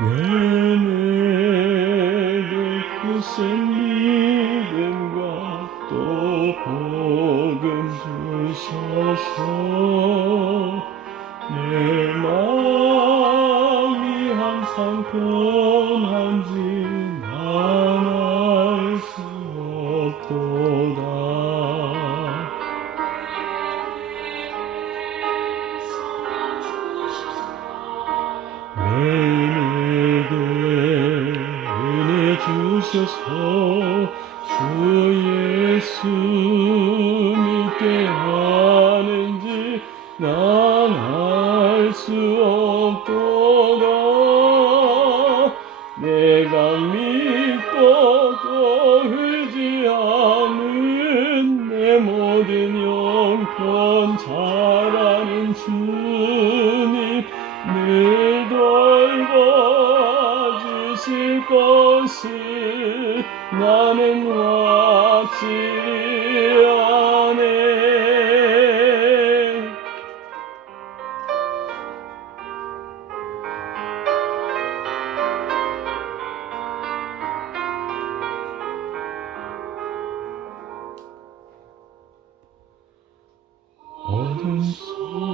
내게 그센 믿음과 또 복음 주셔서 내 마음이 항상 편한지 난 주셔서. 주 예수 믿게 하는지 난 알 수 없도다. 내가 믿고 또 않은 내 모든 영혼 잘 아는 주님 늘 것을 나는 확실히 아네. 어둠 속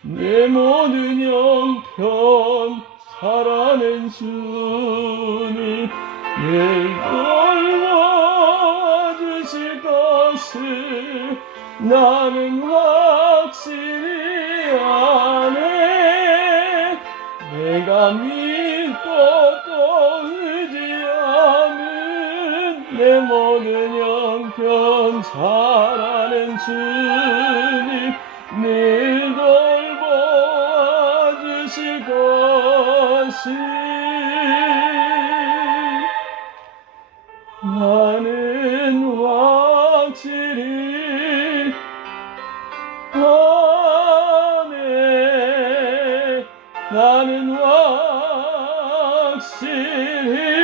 내 모든 영편 살아낸 주님 늘 돌봐주실 것을 나는 확실히 아네. 내가 믿고 또 의지 않은 내 모든 영편 잘하는 주님 나는 확실히 원해 나는 확실히